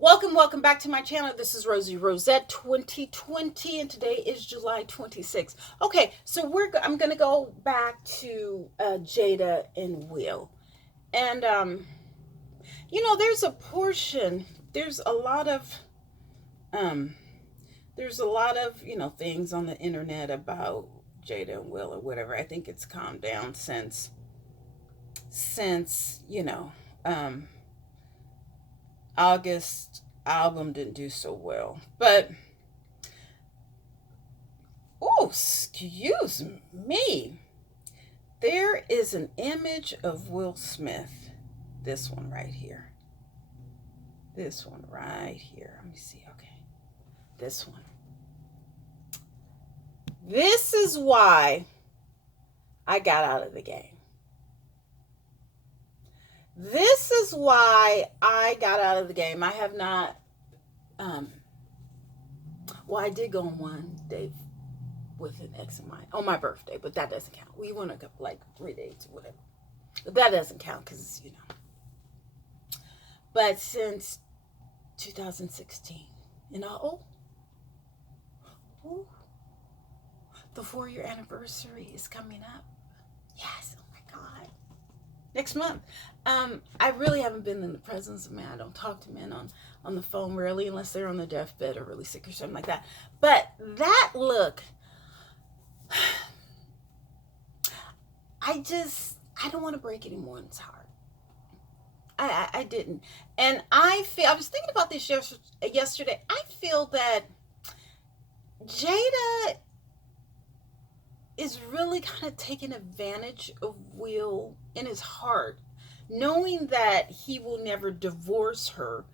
Welcome back to my channel. This is Rosie Rosette 2020, and today is July 26th. Okay, so I'm gonna go back to Jada and Will, and there's a portion. There's a lot of um, things on the internet about Jada and Will or whatever. I think it's calmed down since August album didn't do so well. But oh, excuse me. There is an image of Will Smith. This one right here. This one right here. Let me see. Okay. This one. This is why I got out of the game. This is why I got out of the game. I have not, I did go on one date with an ex of mine on my birthday, but that doesn't count. We went a couple, like 3 days or whatever. But that doesn't count because, But since 2016, the 4-year anniversary is coming up. Yes, oh my God. Next month. I really haven't been in the presence of men. I don't talk to men on the phone really, unless they're on their deathbed or really sick or something like that. But that look, I don't want to break anyone's heart. I didn't. And I was thinking about this yesterday. I feel that Jada is really kind of taking advantage of Will in his heart, knowing that he will never divorce her,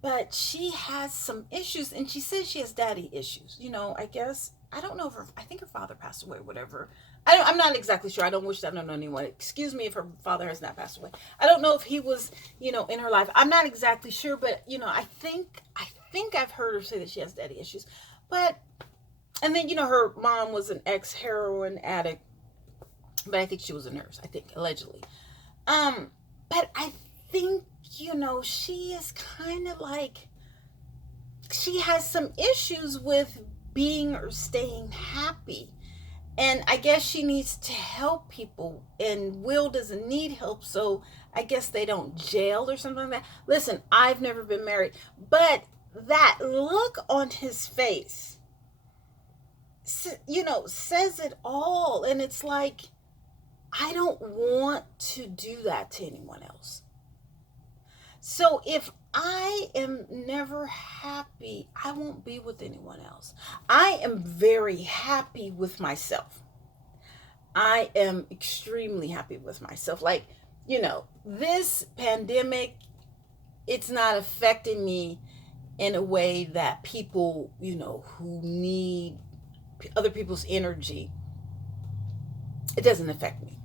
but she has some issues, and she says she has daddy issues. I guess, I don't know if I think her father passed away, whatever. I'm not exactly sure. I don't wish that on anyone. Excuse me if her father has not passed away. I don't know if he was, in her life. I'm not exactly sure, but, I think I've heard her say that she has daddy issues. And then, her mom was an ex-heroin addict, but I think she was a nurse, allegedly. But I think, she is kind of like, she has some issues with being or staying happy. And I guess she needs to help people, and Will doesn't need help, so I guess they don't jail or something like that. Listen, I've never been married, but that look on his face, says it all. And it's like, I don't want to do that to anyone else. So if I am never happy, I won't be with anyone else. I am very happy with myself. I am extremely happy with myself. Like, this pandemic, it's not affecting me in a way that people, who need other people's energy, it doesn't affect me.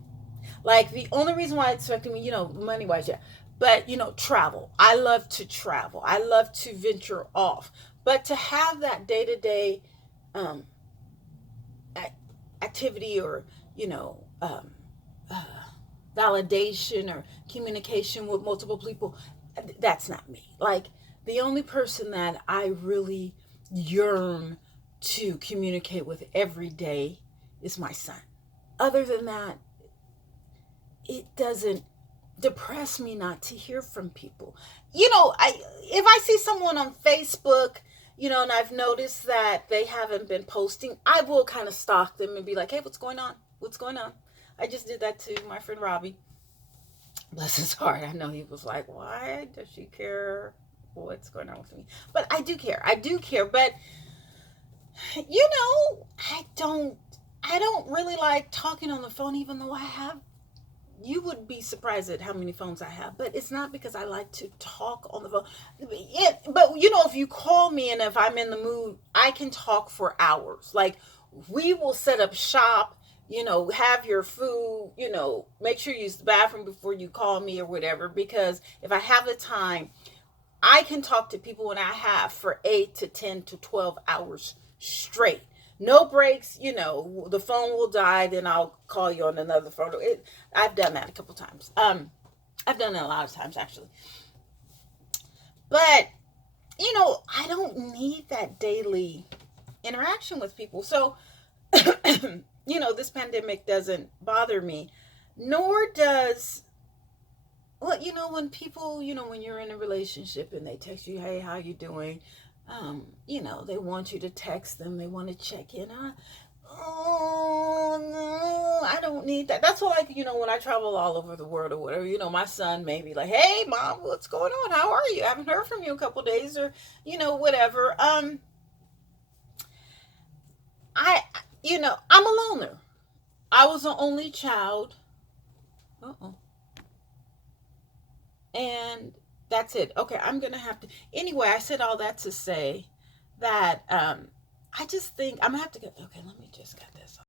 Like, the only reason why it's affecting me, money wise, yeah. But, travel. I love to travel. I love to venture off. But to have that day-to-day activity or, validation or communication with multiple people, that's not me. Like, the only person that I really yearn to communicate with every day is my son. Other than that, it doesn't depress me not to hear from people. If I see someone on Facebook, and I've noticed that they haven't been posting, I will kind of stalk them and be like, hey, what's going on? What's going on? I just did that to my friend Robbie. Bless his heart. I know he was like, why does she care what's going on with me? But I do care. But, I don't really like talking on the phone, even though you would be surprised at how many phones I have. But it's not because I like to talk on the phone. But, if you call me and if I'm in the mood, I can talk for hours. Like, we will set up shop, have your food, make sure you use the bathroom before you call me or whatever. Because if I have the time, I can talk to people when I have for 8 to 10 to 12 hours straight. No breaks, the phone will die, then I'll call you on another phone. I've done that a couple times. I've done it a lot of times, actually. But I don't need that daily interaction with people. So, this pandemic doesn't bother me, nor does, well, when people, when you're in a relationship and they text you, hey, how you doing? They want you to text them, they want to check in. Oh no, I don't need that. That's what, like, when I travel all over the world or whatever, my son may be like, hey mom, what's going on? How are you? I haven't heard from you a couple of days, or whatever. I'm a loner. I was an only child. Uh-oh. And that's it. Okay, I'm gonna have to. Anyway, I said all that to say that I just think I'm gonna have to go. Okay, let me just get